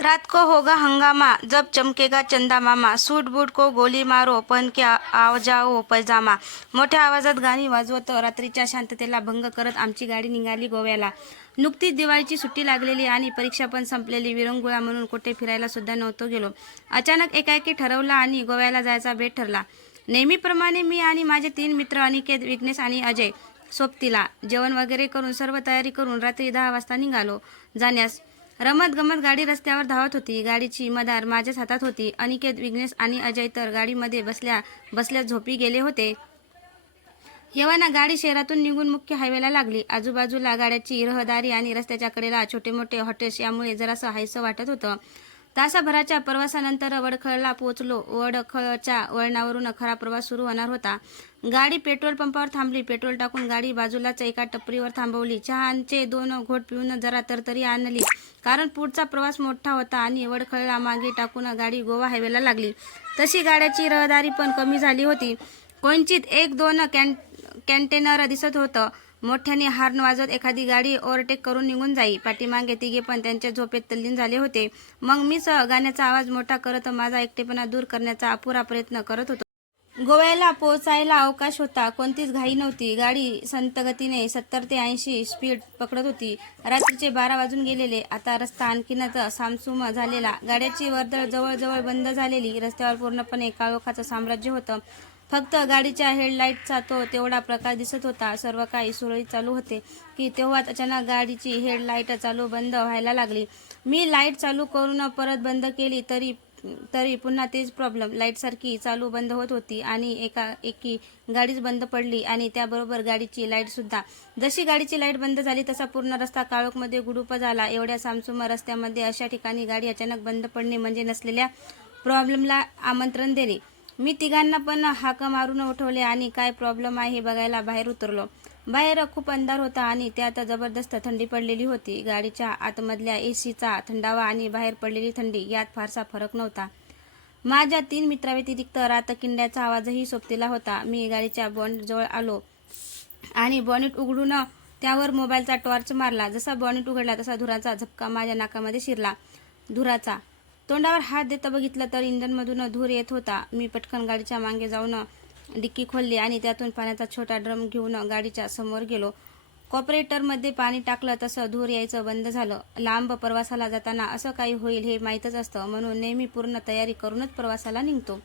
रात को होगा हंगामा जब चमकेगा चंदा मामा। सूट बूट को गोली मारो पण के आव जाओ पैजामा। मोठ्या आवाजात गाणी वाजवत रात्रीच्या शांततेला भंग करत आमची गाडी निघाली गोव्याला. नुकतीच दिवाळीची सुट्टी लागलेली आणि परीक्षा पण संपलेली. विरंगुळा म्हणून कुठे फिरायला सुद्धा नव्हतो गेलो. अचानक एकाएकी ठरवला आणि गोव्याला जायचा बेट ठरला. नेहमीप्रमाणे मी आणि माझे तीन मित्र अनिकेत विघ्नेश आणि अजय सोबतीला. जेवण वगैरे करून सर्व तयारी करून रात्री दहा वाजता निघालो. जाण्यास रमत गमत गाडी रस्त्यावर धावत होती. गाडीची मदार माझ्याच हातात होती. अनिकेत विघ्नेश आणि अजय तर गाडीमध्ये बसल्या बसल्या झोपी गेले होते. येवाना गाडी शहरातून निघून मुख्य हायवेला लागली. आजूबाजूला गाड्याची रहदारी आणि रस्त्याच्या कडेला छोटे मोठे हॉटेल्स यामुळे जरासं हायसं वाटत होतं. तासाभराच्या प्रवासानंतर वडखळला पोहोचलो. वडखळच्या वळणावरून खरा प्रवास सुरू होणार होता. गाडी पेट्रोल पंपावर थांबली. पेट्रोल टाकून गाडी बाजूलाच एका टपरीवर थांबवली. चहाचे दोन घोट पिऊन जरा तरतरी आणली. कारण पुढचा प्रवास मोठा होता आणि वडखळला मागे टाकून गाडी गोवा हायवेला लागली. तशी गाड्याची रहदारी पण कमी झाली होती. कोणचित एक दोन कॅन कॅन्टेनर दिसत होतं. मोठ्याने हार्न वाजवत एखादी गाडी ओव्हरटेक करून निघून जाई. पाठीमागे तिघे पण त्यांच्या झोपेत तल्लीन झाले होते. मग मीच गाण्याचा आवाज मोठा करत माझा एकटेपणा दूर करण्याचा अपुरा प्रयत्न करत होतो. गोव्याला पोहोचायला अवकाश होता. कोणतीच घाई नव्हती. गाडी संत गतीने सत्तर ते ऐंशी स्पीड पकडत होती. रात्रीचे बारा वाजून गेलेले. आता रस्ता आणखीनच सामसुम झालेला. गाड्याची वर्दळ जवळजवळ बंद झालेली. रस्त्यावर पूर्णपणे काळोखाचं साम्राज्य होतं. फक्त गाडीच्या हेडलाईटचा तो तेवढा प्रकाश दिसत होता. सर्व काही सुरळीत चालू होते की तेव्हाच अचानक गाडीची हेडलाईट चालू बंद व्हायला लागली. मी लाइट चालू करून परत बंद केली तरी तरी पुन्हा तेच प्रॉब्लेम लाइट सारखी चालू बंद होत होती आणि एका एकी गाडीच बंद पडली आणि त्याबरोबर गाडीची लाइट सुद्धा. जशी गाडीची लाइट बंद झाली तसा पूर्ण रस्ता काळोखमध्ये गुडूप झाला. एवढ्या सामसुम रस्त्यामध्ये अशा ठिकाणी गाडी अचानक बंद पडणे म्हणजे नसलेल्या प्रॉब्लेमला आमंत्रण देणे. मी तिघांना पण हाक मारून उठवले आणि काय प्रॉब्लेम आहे हे बघायला बाहेर उतरलो. बाहेर खूप अंधार होता आणि त्यात जबरदस्त थंडी पडलेली होती. गाडीच्या आतमधल्या एसीचा थंडावा आणि बाहेर पडलेली थंडी यात फारसा फरक नव्हता. माझ्या तीन मित्राव्यतिरिक्त रातकिंड्याचा आवाजही सोबतीला होता. मी गाडीच्या बॉन्डजवळ आलो आणि बॉनेट उघडून त्यावर मोबाईलचा टॉर्च मारला. जसा बॉनेट उघडला तसा धुराचा झपका माझ्या नाकामध्ये शिरला. धुराचा तोंडावर हात देता बघितलं तर इंधनमधून धूर येत होता. मी पटकन गाडीच्या मागे जाऊन डिक्की खोलली आणि त्यातून पाण्याचा छोटा ड्रम घेऊन गाडीच्या समोर गेलो. कॉपरेटरमध्ये पाणी टाकलं तसं धूर यायचं बंद झालं. लांब प्रवासाला जाताना असं काही होईल हे माहीतच असतं म्हणून नेहमी पूर्ण तयारी करूनच प्रवासाला निघतो.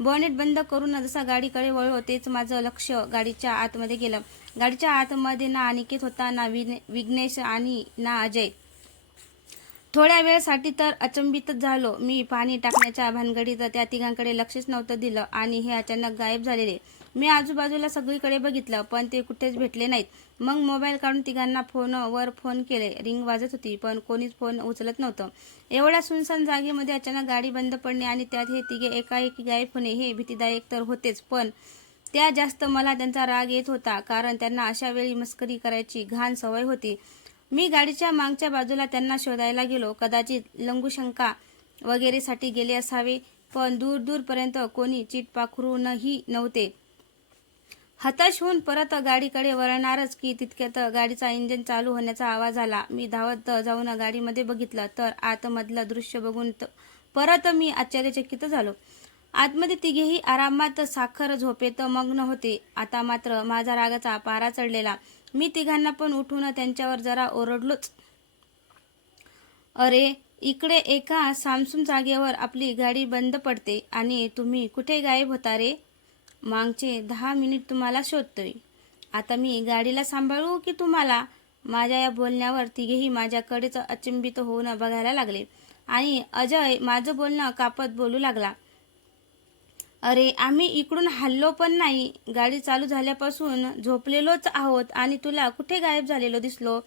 बॉनेट बंद करून जसा गाडीकडे वळलो तेच माझं लक्ष गाडीच्या आतमध्ये गेलं. गाडीच्या आतमध्ये ना अनिकेत होता ना विने- विघ्नेश आणि ना अजय. थोड्या वेळसाठी तर अचंबितच झालो. मी पाणी टाकण्याच्या भानगडीचं त्या तिघांकडे लक्षच नव्हतं दिलं आणि हे अचानक गायब झालेले. मी आजूबाजूला सगळीकडे बघितलं पण ते कुठेच भेटले नाहीत. मग मोबाईल काढून तिघांना फोनवर फोन केले. रिंग वाजत होती पण कोणीच फोन उचलत नव्हतं. एवढ्या सुनसान जागेमध्ये अचानक गाडी बंद पडणे आणि त्यात हे तिघे एकाएकी गायब होणे हे भीतीदायक तर होतेच पण त्या जास्त मला त्यांचा राग येत होता कारण त्यांना अशा वेळी मस्करी करायची घाण सवय होती. मी गाडीच्या मागच्या बाजूला त्यांना शोधायला गेलो. कदाचित लंगुशंका वगैरेसाठी गेले असावे पण दूर दूरपर्यंत कोणी चिटपाखरूनही नव्हते. हताश होऊन परत गाडीकडे वळणारच की तितक्यात गाडीचा इंजिन चालू होण्याचा आवाज आला. मी धावत जाऊन गाडीमध्ये बघितलं तर आतमधलं दृश्य बघून परत मी आश्चर्यचकित झालो. आतमध्ये तिघेही आरामात साखर झोपेत मग्न होते. आता मात्र माझा रागाचा पारा चढलेला. मी तिघांना पण उठून त्यांच्यावर जरा ओरडलोच. अरे इकडे एका सामसूम जागेवर आपली गाडी बंद पडते आणि तुम्ही कुठे गायब होता रे? मागचे दहा मिनिट तुम्हाला शोधतोय. आता मी गाडीला सांभाळू की तुम्हाला? माझ्या या बोलण्यावर तिघेही माझ्याकडेच अचंबित होऊन बघायला लागले. आणि अजय माझं बोलणं कापत बोलू लागला. अरे आम्ही इकडून हल्लो पण नाही. गाडी चालू झाल्यापासून झोपलेलोच आहोत आणि तुला कुठे गायब झालेलो दिसलो?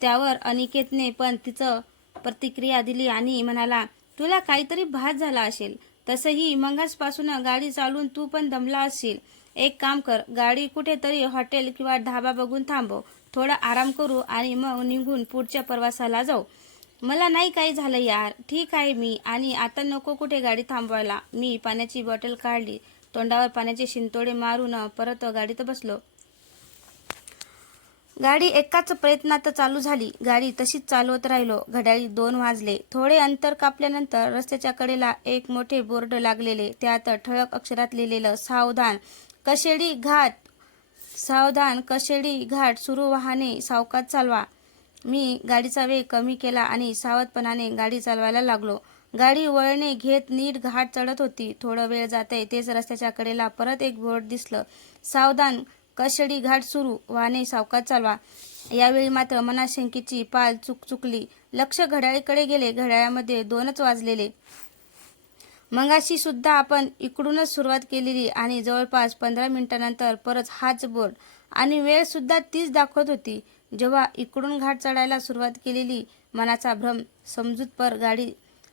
त्यावर अनिकेतने पण तिचं प्रतिक्रिया दिली आणि म्हणाला तुला काहीतरी भात झाला असेल. तसंही मंगासपासून गाडी चालून तू पण दमला असशील. एक काम कर गाडी कुठेतरी हॉटेल किंवा ढाबा बघून थांबव. थोडा आराम करू आणि मग निघून पुढच्या प्रवासाला जाऊ. मला नाही काही झालं यार. ठीक आहे मी. आणि आता नको कुठे गाडी थांबवायला. मी पाण्याची बॉटल काढली. तोंडावर पाण्याचे शिंतोडे मारून परत गाडीत बसलो. गाडी एकाच प्रयत्नात चालू झाली. गाडी तशीच चालवत राहिलो. घड्याळी दोन वाजले. थोडे अंतर कापल्यानंतर रस्त्याच्या कडेला एक मोठे बोर्ड लागलेले. त्यात ठळक अक्षरात लिहिलेलं सावधान कशेडी घाट सावधान कशेडी घाट सुरू वाहने सावकात चालवा. मी गाडीचा वेग कमी केला आणि सावधपणाने गाडी चालवायला लागलो. गाडी वळणे घेत नीट घाट चढत होती. थोडं वेळ जाते तेच रस्त्याच्या कडेला परत एक बोर्ड दिसलं. सावधान कशडी घाट सुरू. वाहने सावकाश चालवा. यावेळी मात्र मनात शंकेची पाल चुक चुकली. लक्ष घड्याळीकडे गेले. घड्याळामध्ये दोनच वाजलेले. मगाशी सुद्धा आपण इकडूनच सुरुवात केलेली आणि जवळपास पंधरा मिनिटानंतर परत हाच बोर्ड आणि वेळ सुद्धा तीच दाखवत होती. जेव्हा इकडून घाट चढायला सुरुवात केलेली मनाचा भ्रम समजूत पर गाडी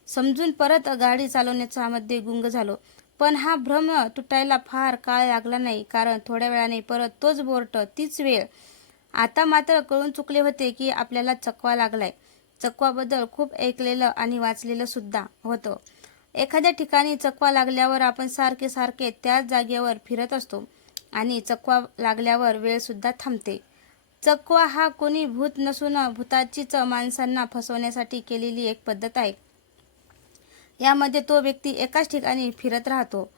समजून परत गाडी चालवण्याचा मध्ये गुंग झालो. पण हा भ्रम तुटायला फार काळ लागला नाही कारण थोड्या वेळाने परत तोच बोर्ट तीच वेळ. आता मात्र कळून चुकले होते की आपल्याला चकवा लागलाय. चकवाबद्दल खूप ऐकलेलं आणि वाचलेलं सुद्धा होतं. एखाद्या ठिकाणी चकवा लागल्यावर आपण सारखे सारखे त्याच जागेवर फिरत असतो आणि चकवा लागल्यावर वेळसुद्धा थांबते. चकवा हा कोणी भूत नसून भूताचीच माणसांना फसवण्यासाठी केलेली एक पद्धत आहे. यामध्ये तो व्यक्ती एकाच ठिकाणी फिरत राहतो.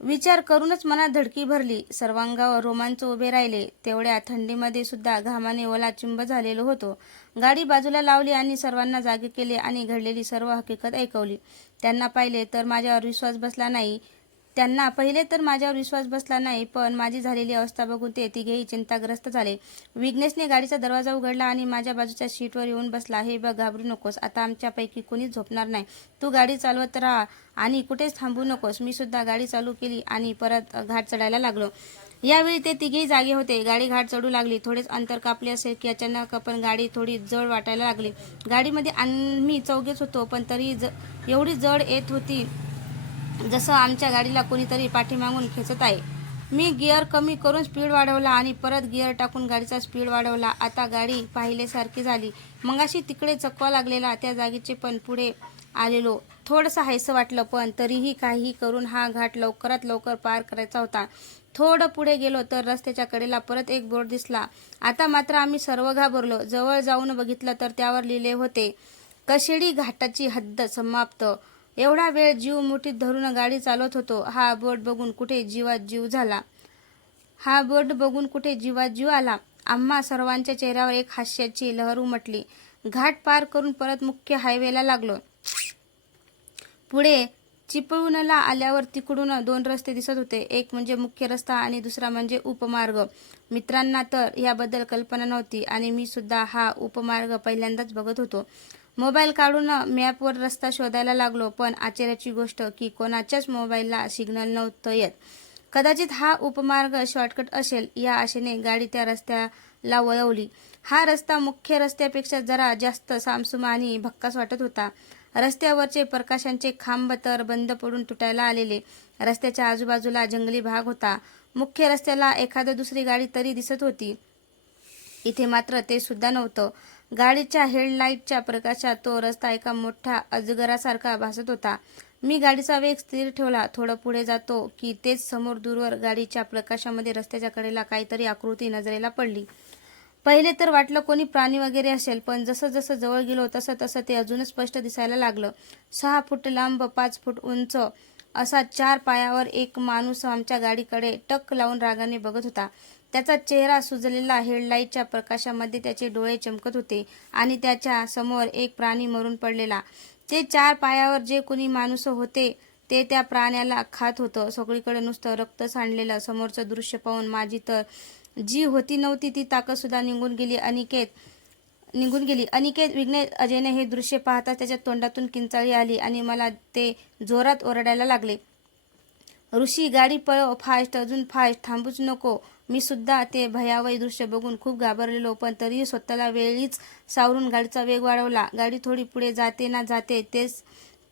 विचार करूनच मनात धडकी भरली. सर्वांगावर रोमांच उभे राहिले. तेवढ्या थंडीमध्ये सुद्धा घामाने ओला चिंब झालेलो होतो. गाडी बाजूला लावली आणि सर्वांना जागे केले आणि घडलेली सर्व हकीकत ऐकवली. त्यांना पाहिले तर माझ्यावर विश्वास बसला नाही. त्यांना पहिले तर माझ्यावर विश्वास बसला नाही पण माझी झालेली अवस्था बघून ते तिघेही चिंताग्रस्त झाले. विघ्नेशने गाडीचा दरवाजा उघडला आणि माझ्या बाजूच्या सीटवर येऊन बसला. हे बघ घाबरू नकोस. आता आमच्यापैकी कोणीच झोपणार नाही. तू गाडी चालवत राहा आणि कुठेच थांबू नकोस. मी सुद्धा गाडी चालू केली आणि परत घाट चढायला लागलो. यावेळी ते तिघेही जागे होते. गाडी घाट चढू लागली. थोडेच अंतर कापले असेल की अचानक पण गाडी थोडी जड वाटायला लागली. गाडीमध्ये आम्ही चौघेच होतो पण तरी ज एवढी जड येत होती जसं आमच्या गाडीला कोणीतरी पाठीमागून खेचत आहे. मी गिअर कमी करून स्पीड वाढवला आणि परत गिअर टाकून गाडीचा स्पीड वाढवला. आता गाडी पाहिल्यासारखी झाली. मगाशी तिकडे चकवा लागलेला त्या जागेचे पण पुढे आलेलो. थोडंसं हायसं वाटलं पण तरीही काही करून हा घाट लवकरात लवकर पार करायचा होता. थोडं पुढे गेलो तर रस्त्याच्या कडेला परत एक बोर्ड दिसला. आता मात्र आम्ही सर्व घाबरलो. जवळ जाऊन बघितलं तर त्यावर लिहिले होते कशेडी घाटाची हद्द समाप्त. एवढा वेळ जीव मुठीत धरून गाडी चालवत होतो. हा बोट बघून कुठे जीवात जीव झाला? हा बोट बघून कुठे जीवात जीव आला? आम्हा सर्वांच्या चेहऱ्यावर एक हास्याची लहर उमटली. घाट पार करून परत मुख्य हायवेला लागलो. पुढे चिपळूणला आल्यावर तिकडून दोन रस्ते दिसत होते. एक म्हणजे मुख्य रस्ता आणि दुसरा म्हणजे उपमार्ग. मित्रांना तर याबद्दल कल्पना नव्हती आणि मी सुद्धा हा उपमार्ग पहिल्यांदाच बघत होतो. मोबाईल काढून मॅपवर रस्ता शोधायला लागलो पण आश्चर्याची गोष्ट की कोणाच्याच मोबाईलला सिग्नल नव्हतं येत. कदाचित हा उपमार्ग शॉर्टकट असेल या आशेने गाडी त्या रस्त्याला वळवली. हा रस्ता मुख्य रस्त्यापेक्षा जरा जास्त सामसुमा आणि भक्कास वाटत होता. रस्त्यावरचे प्रकाशांचे खांब तर बंद पडून तुटायला आलेले. रस्त्याच्या आजूबाजूला जंगली भाग होता. मुख्य रस्त्याला एखादं दुसरी गाडी तरी दिसत होती. इथे मात्र ते सुद्धा नव्हतं. गाडीच्या हेडलाईटच्या प्रकाशात तो रस्ता एका मोठ्या अजगरासारखा भासत होता. मी गाडीचा वेग स्थिर ठेवला. थोडं पुढे जातो की तेच समोर दूरवर गाडीच्या प्रकाशामध्ये रस्त्याच्या कडेला काहीतरी आकृती नजरेला पडली. पहिले तर वाटलं कोणी प्राणी वगैरे असेल पण जसं जसं जवळ गेलो तसं तसं ते अजूनच स्पष्ट दिसायला लागलं. सहा फूट लांब पाच फूट उंच असा चार पायावर एक माणूस आमच्या गाडीकडे टक लावून रागाने बघत होता. त्याचा चेहरा सुजलेला हेडलाईटच्या प्रकाशामध्ये त्याचे डोळे चमकत होते आणि त्याच्यासमोर एक प्राणी मरून पडलेला. ते चार पायावर जे कोणी माणूस होते ते त्या प्राण्याला खात होतं. सगळीकडे नुसतं रक्त सांडलेलं. समोरचं दृश्य पाहून माझी तर जी होती नव्हती ती ताकदसुद्धा निघून गेली. अनिकेत निघून गेली. अनिकेत विघ्ने अजयने हे दृश्य पाहता त्याच्या तोंडातून किंचाळी आली आणि मला ते जोरात ओरडायला लागले. ऋषी गाडी पळव फास्ट अजून फास्ट थांबूच नको. मी सुद्धा ते भयावह दृश्य बघून खूप घाबरलेलो पण तरीही स्वतःला वेळीच सावरून गाडीचा वेग वाढवला. गाडी थोडी पुढे जाते ना जाते तेच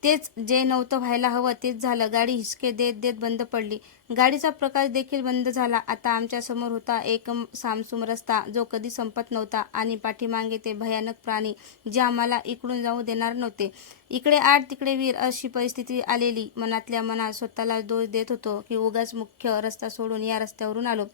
तेच जे नव्हतं व्हायला हवं तेच झालं. गाडी हिसके देत देत बंद पडली. गाडीचा प्रकाश देखील बंद झाला. आता आमच्यासमोर होता एक सामसूम रस्ता जो कधी संपत नव्हता आणि पाठीमागे ते भयानक प्राणी जे आम्हाला इकडून जाऊ देणार नव्हते. इकडे आठ तिकडे वीर अशी परिस्थिती आलेली. मनातल्या मनात स्वतःला दोष देत होतो की उगाच मुख्य रस्ता सोडून या रस्त्यावरून आलो.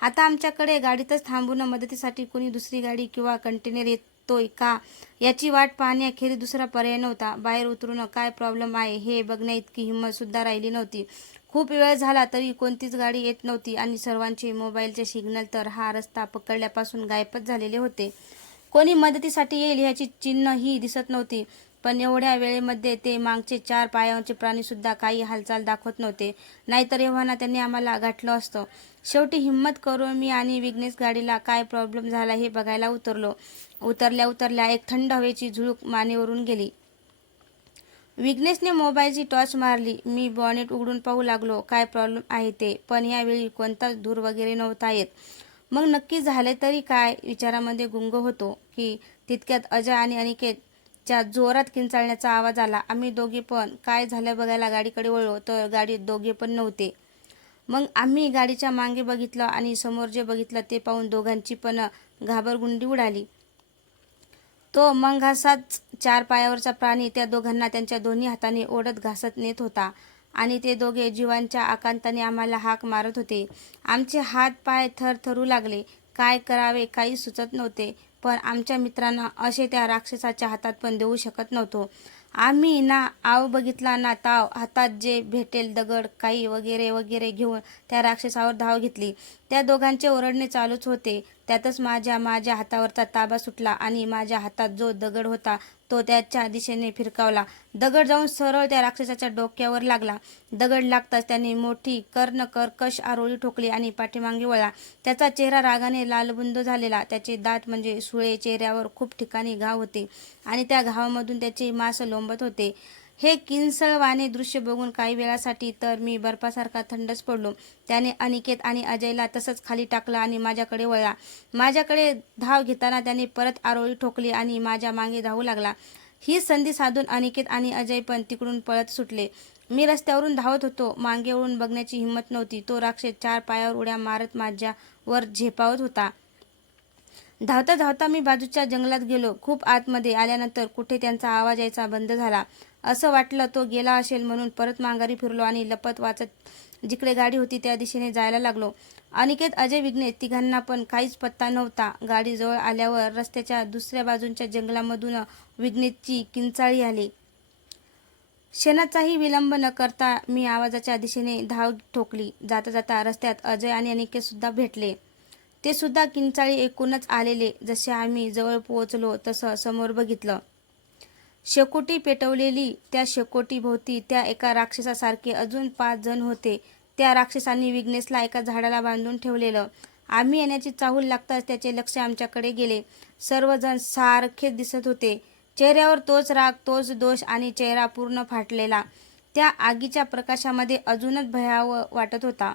आता आमच्याकडे गाडीतच थांबून मदतीसाठी कोणी दुसरी गाडी किंवा कंटेनर येत शकतोय का? याची वाट पाहण्याखेरीज दुसरा पर्याय नव्हता. बाहेर उतरून काय प्रॉब्लेम आहे हे बघण्याइतकी हिंमतसुद्धा राहिली नव्हती. खूप वेळ झाला तरी कोणतीच गाडी येत नव्हती आणि सर्वांचे मोबाईलचे सिग्नल तर हा रस्ता पकडल्यापासून गायबच झालेले होते. कोणी मदतीसाठी येईल ह्याची चिन्हही दिसत नव्हती. पण एवढ्या वेळेमध्ये ते मागचे चार पायांचे प्राणीसुद्धा काही हालचाल दाखवत नव्हते. नाहीतर एव्हाना त्यांनी आम्हाला गाठलं असतं. शेवटी हिंमत करून मी आणि विघ्नेश गाडीला काय प्रॉब्लेम झाला हे बघायला उतरलो. उतरल्या उतरल्या एक थंड हवेची झुळूक मानेवरून गेली. विघ्नेशने मोबाईलची टॉर्च मारली. मी बॉनेट उघडून पाहू लागलो काय प्रॉब्लेम आहे ते? पण यावेळी कोणताच धूर वगैरे नव्हता येत. मग नक्की झाले तरी काय? विचारामध्ये गुंग होतो की तितक्यात अजय आणि अनिकेत च्या जोरात किंचाळण्याचा आवाज आला. आम्ही दोघे पण. काय झालं बघायला गाडीकडे वळलो तर गाडीत दोघे पण नव्हते. मग आम्ही गाडीच्या मागे बघितलं आणि समोर जे बघितलं ते पाहून दोघांची पण घाबरगुंडी उडाली. तो मग घासाच चार पायावरचा प्राणी त्या दोघांना त्यांच्या दोन्ही हाताने ओढत घासत नेत होता आणि ते दोघे जीवांच्या आकांताने आम्हाला हाक मारत होते. आमचे हात पाय थरथरू लागले. काय करावे काही सुचत नव्हते. पण आमच्या मित्रांना असे त्या राक्षसाच्या हातात पण देऊ शकत नव्हतो. आम्ही ना आव बघितला ना ताव हातात जे भेटेल दगड काही वगैरे वगैरे घेऊन त्या राक्षसावर धाव घेतली. त्या दोघांचे ओरडणे चालूच होते. त्यातच माझ्या माझ्या हातावरचा ताबा सुटला आणि माझ्या हातात जो दगड होता तो त्याच्या दिशेने फिरकावला. दगड जाऊन सरळ त्या राक्षसाच्या डोक्यावर लागला. दगड लागताच त्याने मोठी कर्ण कर्कश आरोळी ठोकली आणि पाठीमागे वळला. त्याचा चेहरा रागाने लालबुंद झालेला. त्याचे दात म्हणजे सुळे चेहऱ्यावर खूप ठिकाणी घाव होते आणि त्या घावामधून त्याचे मांस लोंबत होते. हे किंसळवाणे दृश्य बघून काही वेळासाठी तर मी बर्फासारखा थंडच पडलो. त्याने अनिकेत आणि अजयला तसंच खाली टाकलं आणि माझ्याकडे वळला. माझ्याकडे धाव घेताना त्याने परत आरोळी ठोकली आणि माझ्या मागे धावू लागला. ही संधी साधून अनिकेत आणि अजय पण तिकडून पळत सुटले. मी रस्त्यावरून धावत होतो. मागे वळून बघण्याची हिंमत नव्हती. तो राक्षस चार पायावर उड्या मारत माझ्यावर झेपावत होता. धावता धावता मी बाजूच्या जंगलात गेलो. खूप आतमध्ये आल्यानंतर कुठे त्यांचा आवाज यायचा बंद झाला. असं वाटलं तो गेला असेल म्हणून परत माघारी फिरलो आणि लपत वाचत जिकडे गाडी होती त्या दिशेने जायला लागलो. अनिकेत अजय विघ्नेश तिघांना पण काहीच पत्ता नव्हता. गाडी जवळ आल्यावर रस्त्याच्या दुसऱ्या बाजूच्या जंगलामधून विघ्नेतची किंचाळी आली. क्षणाचाही विलंब न करता मी आवाजाच्या दिशेने धाव ठोकली. जाता जाता रस्त्यात अजय आणि अनिकेत सुद्धा भेटले. ते सुद्धा किंचाळी एकूणच आलेले जसे आम्ही जवळ पोहोचलो तसं समोर बघितलं. शेकोटी पेटवलेली त्या शेकोटीभोवती त्या एका राक्षसासारखे अजून पाच जण होते. त्या राक्षसांनी विघ्नेशला एका झाडाला बांधून ठेवलेलं. आम्ही येण्याची चाहूल लागताच त्याचे लक्ष आमच्याकडे गेले. सर्वजण सारखेच दिसत होते. चेहऱ्यावर तोच राग तोच दोष आणि चेहरा पूर्ण फाटलेला. त्या आगीच्या प्रकाशामध्ये अजूनच भयावह वाटत होता.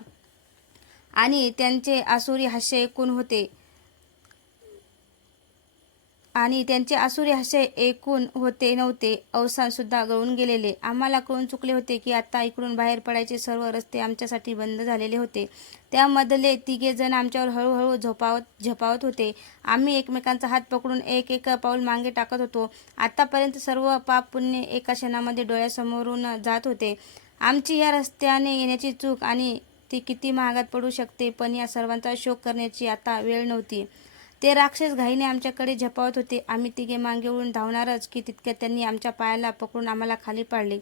आणि त्यांचे आसुरी हास्य एकूण होते. आणि त्यांचे आसुरी हास्य एकूण होते नव्हते अवसानसुद्धा गळून गेलेले. आम्हाला कळून चुकले होते की आता इकडून बाहेर पडायचे सर्व रस्ते आमच्यासाठी बंद झालेले होते. त्यामधले तिघे जण आमच्यावर हळूहळू झोपावत झपावत होते. आम्ही एकमेकांचा हात पकडून एक एक पाऊल मागे टाकत होतो. आतापर्यंत सर्व पाप पुण्य एका क्षणामध्ये डोळ्यासमोरून जात होते. आमची या रस्त्याने येण्याची चूक आणि ती किती महागात पडू शकते? पण या सर्वांचा शोक करण्याची आता वेळ नव्हती. ते राक्षस घाईने आमच्याकडे झपावत होते. आम्ही तिघे मागे वळून धावणारच की तितक्यात त्यांनी आमच्या पायाला पकडून आम्हाला खाली पाडले.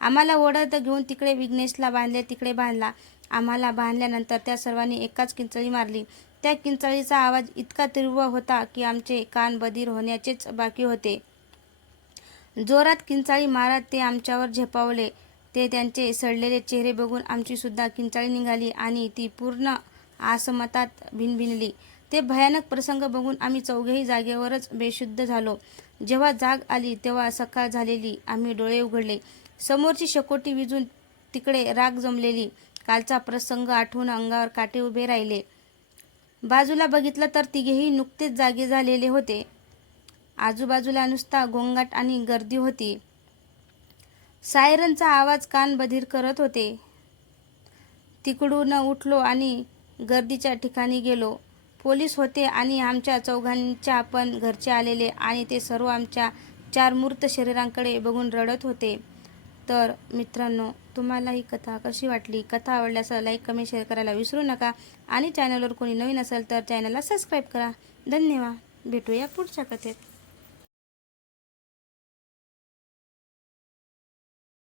आम्हाला ओढत घेऊन तिकडे विघ्नेशला बांधले तिकडे बांधला. आम्हाला बांधल्यानंतर त्या सर्वांनी एकाच किंचळी मारली. त्या किंचळीचा आवाज इतका तीव्र होता की आमचे कान बधीर होण्याचेच बाकी होते. जोरात किंचाळी मारत ते आमच्यावर झेपावले. ते त्यांचे सडलेले चेहरे बघून आमचीसुद्धा किंचाळी निघाली आणि ती पूर्ण आसमतात भिनभिनली. ते भयानक प्रसंग बघून आम्ही चौघेही जागेवरच बेशुद्ध झालो. जेव्हा जाग आली तेव्हा सकाळ झालेली. आम्ही डोळे उघडले. समोरची शकोटी विजून तिकडे राग जमलेली. कालचा प्रसंग आठवून अंगावर काटे उभे राहिले. बाजूला बघितलं तर तिघेही नुकतेच जागे झालेले होते. आजूबाजूला नुसता गोंगाट आणि गर्दी होती. सायरनचा आवाज कान बधीर करत होते. तिकडून उठलो आणि गर्दीच्या ठिकाणी गेलो. पोलीस होते आणि आमच्या चौघांच्या पण घरचे आलेले आणि ते सर्व आमच्या चार मूर्त शरीरांकडे बघून रडत होते. तर मित्रांनो तुम्हाला ही कथा कशी वाटली? कथा आवडल्यास लाईक कमेंट शेअर करायला विसरू नका. आणि चॅनलवर कोणी नवीन असेल तर चॅनलला सबस्क्राईब करा. धन्यवाद. भेटूया पुढच्या कथेत.